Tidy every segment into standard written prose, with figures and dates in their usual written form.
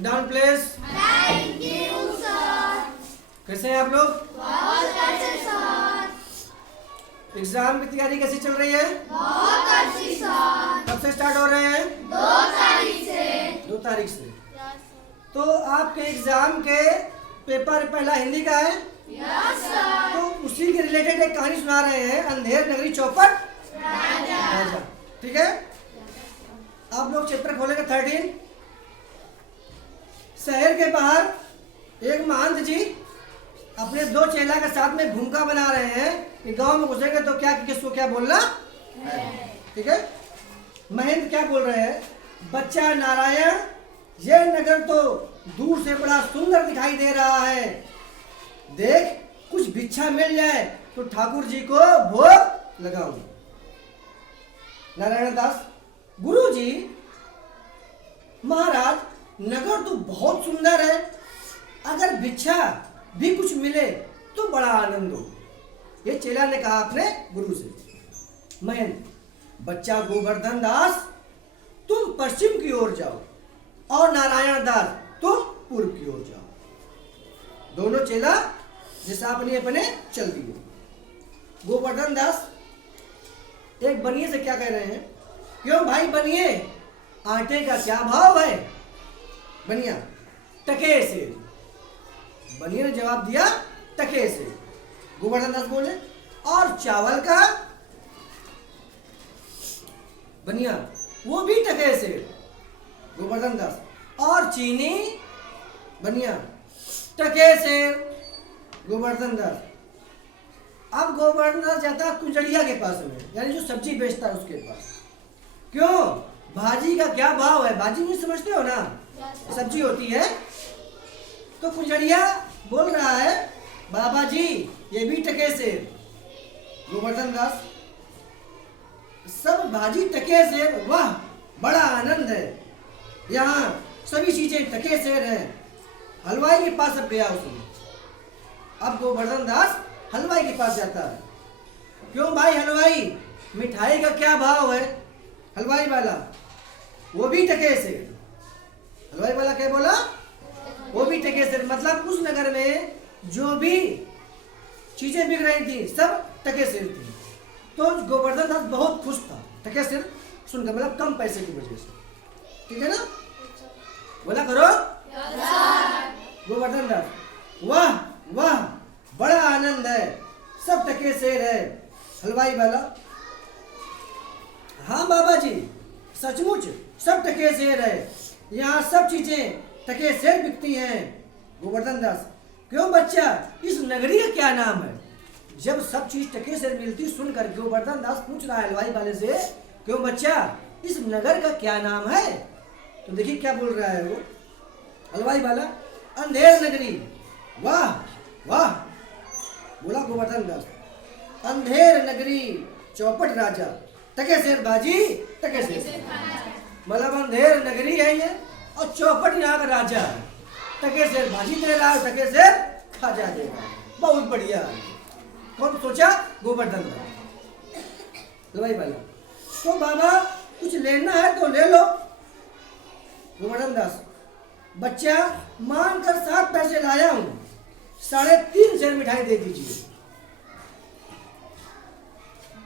Sit down please. Thank you sir. कैसे हैं आप लोग? बहुत अच्छे सर। एग्जाम की तैयारी कैसी चल रही है? बहुत अच्छी सर। कब से स्टार्ट हो रहे हैं? 2 तारीख से। 2 तारीख से। तो आपके एग्जाम के पेपर पहला हिंदी का है। Yes sir. तो उसी के रिलेटेड एक कहानी सुना रहे हैं, अंधेर नगरी चौपट राजा। ठीक है, आप लोग चैप्टर खोलेंगे 13। शहर के बाहर एक महंत जी अपने 2 चेला के साथ में भूमिका बना रहे हैं कि गांव में घुसेंगे तो क्या किसको क्या बोलना है। ठीक है, महंत क्या बोल रहे हैं? बच्चा नारायण, ये नगर तो दूर से बड़ा सुंदर दिखाई दे रहा है। देख, कुछ भिक्षा मिल जाए तो ठाकुर जी को भोग लगाऊं। नारायण दास, गुरु जी महाराज, नगर तो बहुत सुंदर है, अगर भिक्षा भी कुछ मिले तो बड़ा आनंद हो। ये चेला ने कहा अपने गुरु से। महंत, बच्चा गोवर्धन दास, तुम पश्चिम की ओर जाओ और नारायण दास तुम पूर्व की ओर जाओ। दोनों चेला जैसा अपने अपने चल दिए। गोवर्धन दास एक बनिए से क्या कह रहे हैं? क्यों भाई बनिए, आटे का क्या भाव है? बनिया, टके से। बनिए ने जवाब दिया, टके से। गोवर्धन दास बोले, और चावल का? बनिया, वो भी टके से। गोवर्धन दास, और चीनी? बनिया, टके से। गोवर्धन दास, अब गोवर्धन दास जाता है कुंजड़िया के पास में, यानी जो सब्जी बेचता है उसके पास। क्यों, भाजी का क्या भाव है? भाजी नहीं समझते हो ना, सब्जी होती है। तो कुंजड़िया बोल रहा है, बाबा जी ये भी टके से। गोवर्धन दास, सब भाजी टके से, वाह बड़ा आनंद है, यहाँ सभी चीजें टके से हैं। हलवाई के पास अब गया उसने। अब गोवर्धन दास हलवाई के पास जाता है। क्यों भाई हलवाई, मिठाई का क्या भाव है? हलवाई वाला, वो भी टके से। हलवाई वाला क्या बोला? वो भी टके से। मतलब उस नगर में जो भी चीजें बिक रही थी सब टके से थी। तो गोवर्धन दास बहुत खुश था टके से सुनकर, मतलब कम पैसे की वजह से। ठीक है ना, बोला करो। गोवर्धन दास, वाह वाह बड़ा आनंद है, सब टके सेर है। हलवाई वाला, हाँ बाबा जी सचमुच सब टके सेर है, यहाँ सब चीजें टके सेर बिकती हैं। गोवर्धन दास, क्यों बच्चा, इस नगरी का क्या नाम है? जब सब चीज टके सेर मिलती सुनकर गोवर्धन दास पूछ रहा है हलवाई वाले से, क्यों बच्चा इस नगर का क्या नाम है? तो देखिए क्या बोल रहा है वो हलवाई वाला, अंधेर नगरी। वाह वाह, बोला गोवर्धन दास, अंधेर नगरी चौपट राजा, टके सेर बाजी टके सेर। मतलब अंधेर नगरी है ये और चौपट यहाँ का राजा है, टके सेर भाजी दे रहा है, टके सेर खाजा दे रहा है। बहुत बढ़िया। कौन सोचा? गोवर्धन दास। हलवाई वाला, तो बाबा कुछ लेना है तो ले लो। गोवर्धन दास, बच्चा मांग कर 7 पैसे लाया हूं, 3.5 सेर मिठाई दे दीजिए।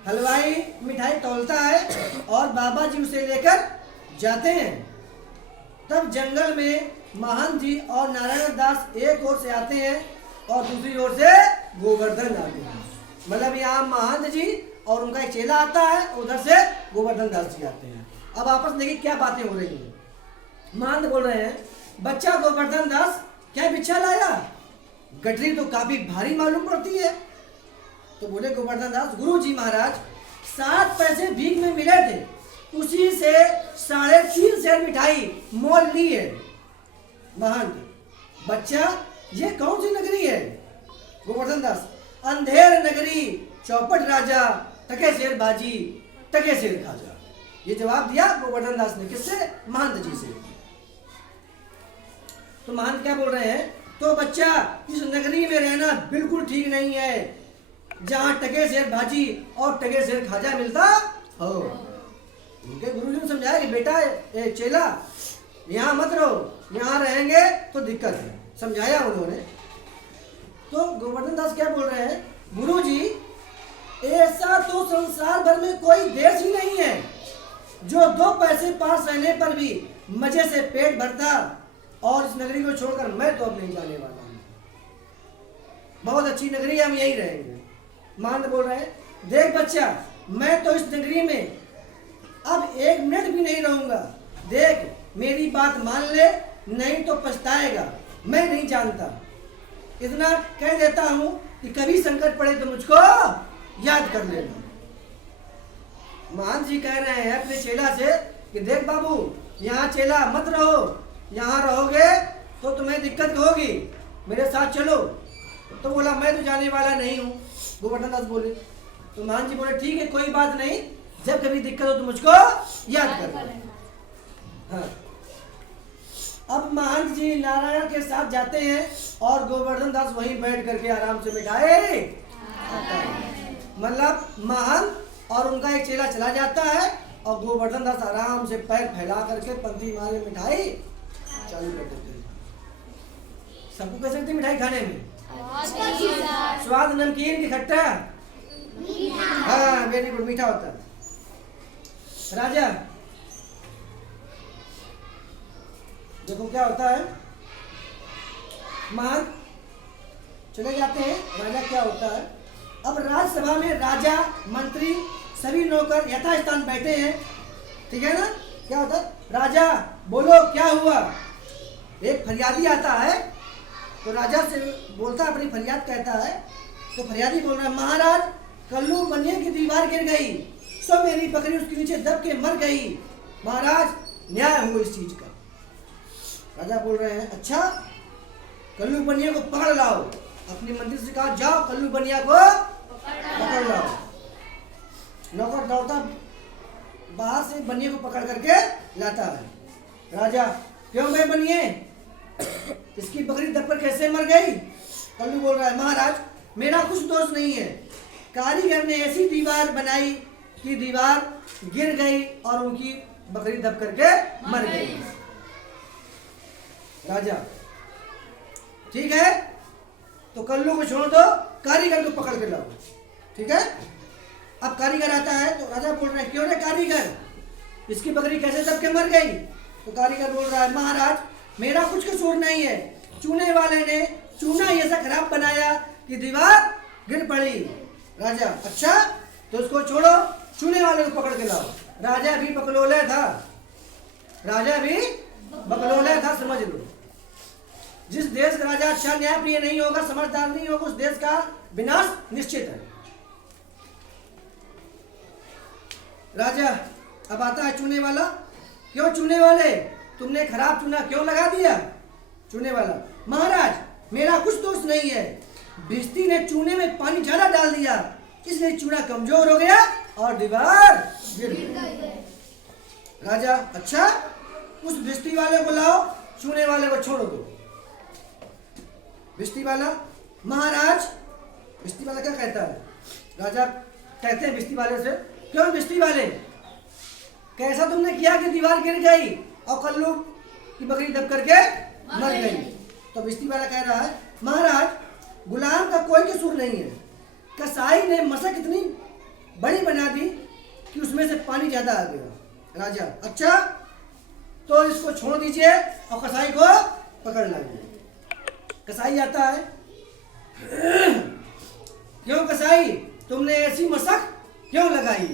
हलवाई मिठाई तौलता है और बाबा जी उसे लेकर जाते हैं। तब जंगल में महंत जी और नारायण दास एक ओर से आते हैं और दूसरी ओर से गोवर्धन आते हैं। मतलब यहाँ महंत जी और उनका एक चेला आता है, उधर से गोवर्धन दास जी आते हैं। अब आपस में देखिए क्या बातें हो रही हैं। महंत बोल रहे हैं, बच्चा गोवर्धन दास क्या भिक्षा लाया? गठरी तो काफी भारी मालूम पड़ती है। तो बोले गोवर्धन दास, गुरु जी महाराज 7 पैसे भीख में मिले थे, उसी से 3.5 सेर मिठाई मोल ली है। महंत, बच्चा ये कौन सी नगरी है? गोवर्धन दास, अंधेर नगरी चौपट राजा, टके सेर बाजी टके सेर खाजा। ये जवाब दिया गोवर्धन दास ने, किससे? महंत जी से। तो महंत क्या बोल रहे हैं? तो बच्चा इस नगरी में रहना बिल्कुल ठीक नहीं है, जहां टके सेर भाजी और टके सेर खाजा मिलता हो। उनके गुरु जी ने समझाया कि बेटा चेला यहाँ मत रहो, यहाँ रहेंगे तो दिक्कत है, समझाया उन्होंने। तो गोवर्धन दास क्या बोल रहे हैं, गुरुजी ऐसा तो संसार भर में कोई देश ही नहीं है जो 2 पैसे पास रहने पर भी मजे से पेट भरता, और इस नगरी को छोड़कर मैं तो अब नहीं जाने वाला हूँ। बहुत अच्छी नगरी है, हम यही रहेंगे। मान बोल रहे हैं, देख बच्चा, मैं तो इस नगरी में अब 1 मिनट भी नहीं रहूंगा। देख मेरी बात मान ले, नहीं तो पछताएगा। मैं नहीं जानता। इतना कह देता हूं कि कभी संकट पड़े तो मुझको याद कर लेना। महंत जी कह रहे हैं अपने चेला से कि देख बाबू, यहाँ चेला मत रहो, यहाँ रहोगे तो तुम्हें दिक्कत होगी, मेरे साथ चलो। तो बोला मैं तो जाने वाला नहीं हूँ। गोवर्धन दास बोले, तो महंत जी बोले ठीक है कोई बात नहीं, जब कभी दिक्कत हो तो मुझको याद कर लेना। हाँ। अब महंत जी नारायण के साथ जाते हैं और गोवर्धन दास वहीं बैठ करके आराम से मिठाई खाता है। मतलब महंत और उनका एक चेला चला जाता है और गोवर्धन दास आराम से पैर फैला करके पंक्ति मारे मिठाई चालू कर देते हैं। सबको कैसे लगती मिठाई खाने में? स्वाद नमकीन की खट्टा? हाँ वेरी गुड, मीठा होता है। राजा देखो क्या होता है, महंत चले जाते हैं। राजा क्या होता है, अब राज्यसभा में राजा मंत्री सभी नौकर यथास्थान बैठे हैं, ठीक है ना। क्या होता है, राजा बोलो क्या हुआ। एक फरियादी आता है तो राजा से बोलता है, अपनी फरियाद कहता है। तो फरियादी बोल रहा है, महाराज कल्लू बनिए की दीवार गिर गई, सो मेरी बकरी उसके नीचे दब के मर गई, महाराज न्याय हो इस चीज का। राजा बोल रहे हैं, अच्छा कल्लू बनिया को पकड़ लाओ। अपने मंत्री से कहा, जाओ कल्लू बनिया को पकड़ लाओ। नौकर दौड़ता बाहर से बनिए को पकड़ करके लाता है। राजा, क्यों मैं बनिए, इसकी बकरी दब कर कैसे मर गई? कल्लू बोल रहा है, महाराज मेरा कुछ दोष नहीं है, कारीगर ने ऐसी दीवार बनाई कि दीवार गिर गई और उनकी बकरी दब करके मर गई। राजा, ठीक है तो कल्लू को छोड़ दो, कारीगर को पकड़ के लाओ, ठीक है। अब कारीगर आता है तो राजा बोल रहे हैं, क्यों रे कारीगर, इसकी बकरी कैसे दब के मर गई? तो कारीगर बोल रहा है, महाराज मेरा कुछ कसूर नहीं है, चूने वाले ने चूना ऐसा खराब बनाया कि दीवार गिर पड़ी। राजा, अच्छा तो उसको छोड़ो, चूने वाले को पकड़ के लाओ। राजा भी बकलोले था, राजा भी बकलोले था, समझ लो। जिस देश का राजा अच्छा न्याय प्रिय नहीं होगा, समझदार नहीं होगा, उस देश का विनाश निश्चित है। राजा अब आता है चूने वाला, क्यों चूने वाले, तुमने खराब चूना क्यों लगा दिया? चूने वाला, महाराज मेरा कुछ दोष नहीं है, भिश्ती ने चूने में पानी ज्यादा डाल दिया, इसलिए चूना कमजोर हो गया और दीवार गिर गई। राजा, अच्छा उस भिश्ती वाले को लाओ, चूने वाले को छोड़ दो। भिश्ती वाला, महाराज भिश्ती वाला क्या कहता है? राजा कहते हैं भिश्ती वाले से, क्यों भिश्ती वाले, कैसा तुमने किया कि दीवार गिर गई और कल्लू की बकरी दब करके मर गई? तो भिश्ती वाला कह रहा है, महाराज गुलाम का कोई कसूर नहीं है, कसाई ने मशक इतनी बड़ी बना दी कि उसमें से पानी ज्यादा आ गया। राजा, अच्छा तो इसको छोड़ दीजिए और कसाई को पकड़ लाइए। कसाई आता है, क्यों कसाई तुमने ऐसी मशक क्यों लगाई?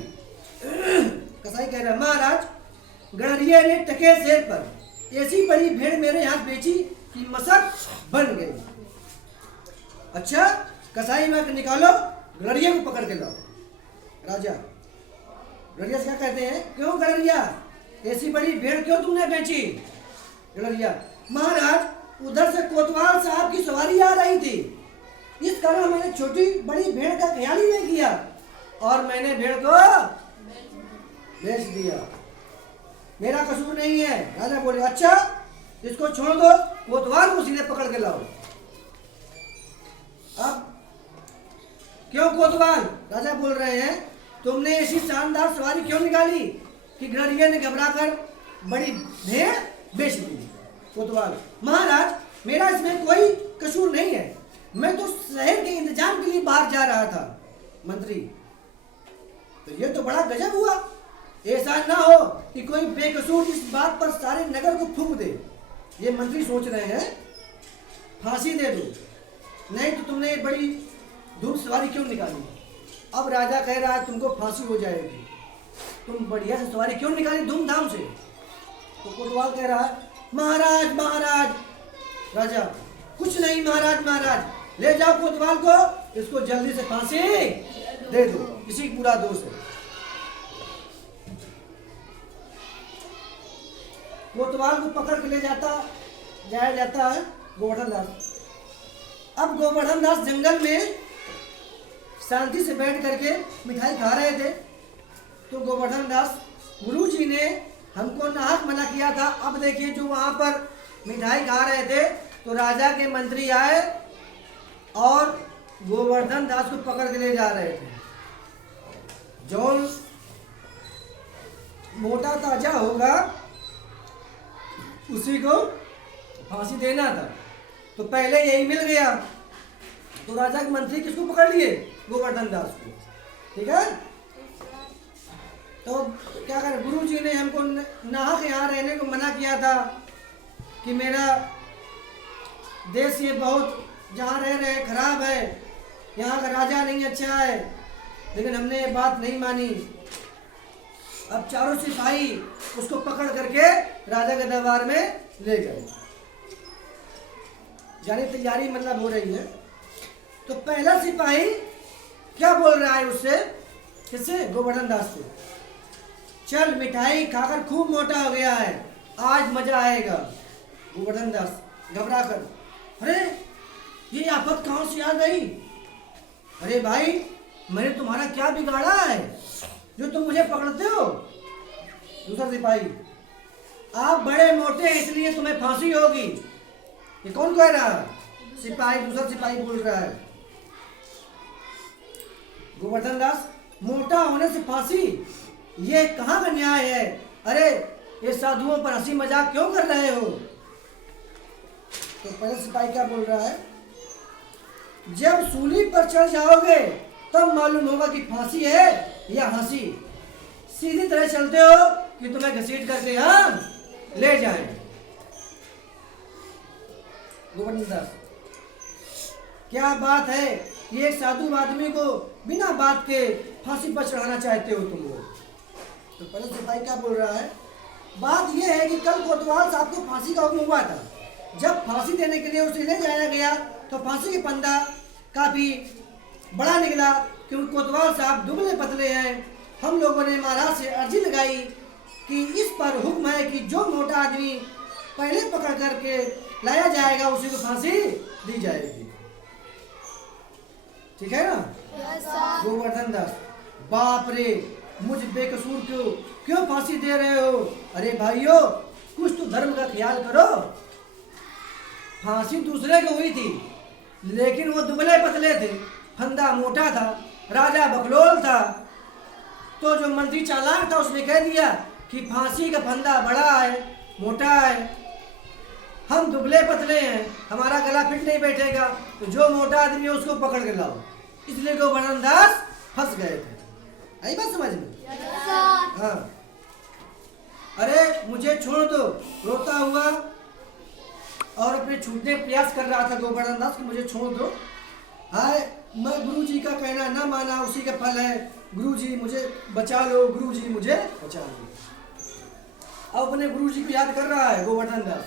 कसाई कह रहा है, महाराज गड़रिये ने टके शेर पर ऐसी बड़ी भेड़ मेरे यहाँ बेची कि मशक बन गई। अच्छा कसाई में निकालो, गड़रिये को पकड़ के लाओ। राजा, गड़रिया से क्या कहते हैं, क्यों गड़रिया ऐसी बड़ी भेड़ क्यों तुमने बेची? गड़रिया, महाराज उधर से कोतवाल साहब की सवारी आ रही थी, इस कारण मैंने छोटी बड़ी भेड़ का ख्याल ही नहीं किया और मैंने भेड़ को बेच दिया, मेरा कसूर नहीं है। राजा बोले, अच्छा इसको छोड़ दो, कोतवाल को सीधे पकड़ के लाओ। अब क्यों कोतवाल? राजा बोल रहे हैं, तुमने ऐसी शानदार सवारी क्यों निकाली कि गड़रिये ने घबराकर बड़ी भेड़ बेच दी। कोतवाल, महाराज मेरा इसमें कोई कसूर नहीं है, मैं तो शहर के इंतजाम के लिए बाहर जा रहा था। मंत्री, तो ये तो बड़ा गजब हुआ, ऐसा ना हो कि कोई बेकसूर इस बात पर सारे नगर को फूंक दे। ये मंत्री सोच रहे हैं फांसी दे दो, नहीं तो तुमने ये बड़ी धूप सवारी क्यों निकाली। अब राजा कह रहा है तुमको फांसी हो जाएगी, तुम बढ़िया से सवारी क्यों निकाली धूमधाम से। तो कोतवाल कह रहा है महाराज महाराज। राजा, कुछ नहीं महाराज महाराज, ले जाओ कोतवाल को, इसको जल्दी से फांसी दे दो, किसी का बुरा दोष है। कोतवाल को पकड़ के ले जाया जाता है गोवर्धन दास। अब गोवर्धन दास जंगल में शांति से बैठ करके मिठाई खा रहे थे, तो गोवर्धन दास, गुरुजी ने हमको नाहक मना किया था। अब देखिए जो वहां पर मिठाई खा रहे थे, तो राजा के मंत्री आए और गोवर्धन दास को पकड़ के ले जा रहे थे। जो मोटा ताजा होगा उसी को फांसी देना था, तो पहले यही मिल गया, तो राजा के मंत्री किसको पकड़ लिए, गोवर्धन दास को। ठीक है, तो क्या करें, गुरुजी ने हमको नाहक यहाँ रहने को मना किया था कि मेरा देश ये बहुत जहाँ रह रहे खराब है, यहाँ का राजा नहीं अच्छा है, लेकिन हमने ये बात नहीं मानी। अब चारों सिपाही उसको पकड़ करके राजा के दरबार में ले गए। जाने तैयारी मतलब हो रही है, तो पहला सिपाही क्या बोल रहा है उससे, किससे, गोवर्धन दास से, चल मिठाई खाकर खूब मोटा हो गया है, आज मजा आएगा। गोवर्धन दास घबरा कर, अरे ये आफत कहाँ से आ गई, अरे भाई मैंने तुम्हारा क्या बिगाड़ा है जो तुम मुझे पकड़ते हो। दूसरा सिपाही, आप बड़े मोटे हैं इसलिए तुम्हें फांसी होगी। ये कौन कह रहा है, सिपाही, दूसरा सिपाही बोल रहा है। गोवर्धन दास, मोटा होने से फांसी, ये कहाँ का न्याय है, अरे ये साधुओं पर हंसी मजाक क्यों कर रहे हो। तो पहले सिपाही क्या बोल रहा है, जब सूली पर चढ़ जाओगे तब मालूम होगा कि फांसी है या हंसी, सीधी तरह चलते हो कि तुम्हें घसीट करके हम ले जाएं। गोवर्धन दास, क्या बात है, ये साधु आदमी को बिना बात के फांसी पर चढ़ाना चाहते हो तुम लोग। तो पहले सिपाही क्या बोल रहा है, बात यह है कि कल कोतवाल साहब को फांसी का हुक्म हुआ था, जब फांसी देने के लिए उसे ले जाया गया तो फांसी का फंदा काफी बड़ा निकला, क्योंकि कोतवाल साहब दुबले पतले हैं। हम लोगों ने महाराज से अर्जी लगाई कि इस पर हुक्म है कि जो मोटा आदमी पहले पकड़ करके लाया जाएगा उसी को फांसी दी जाएगी। ठीक है ना। गोवर्धन दास, बाप रे, मुझ बेकसूर क्यों फांसी दे रहे हो। अरे भाइयों, कुछ तो धर्म का ख्याल करो। फांसी दूसरे को हुई थी, लेकिन वो दुबले पतले थे, फंदा मोटा था, राजा बकलोल था। तो जो मंत्री चालाक था उसने कह दिया कि फांसी का फंदा बड़ा है, मोटा है, हम दुबले पतले हैं, हमारा गला फिट नहीं बैठेगा, तो जो मोटा आदमी है उसको पकड़ के लाओ। इसलिए गोवर्धन दास फंस गए थे। आई बात समझ में? हाँ। अरे मुझे छोड़ दो, रोता हुआ और अपने छूटने का प्रयास कर रहा था गोवर्धन दास कि मुझे छोड़ दो। हाय, मैं गुरुजी का कहना न माना, उसी का फल है। गुरुजी मुझे बचा लो, गुरुजी मुझे बचा लो। अब अपने गुरुजी को याद कर रहा है गोवर्धन दास।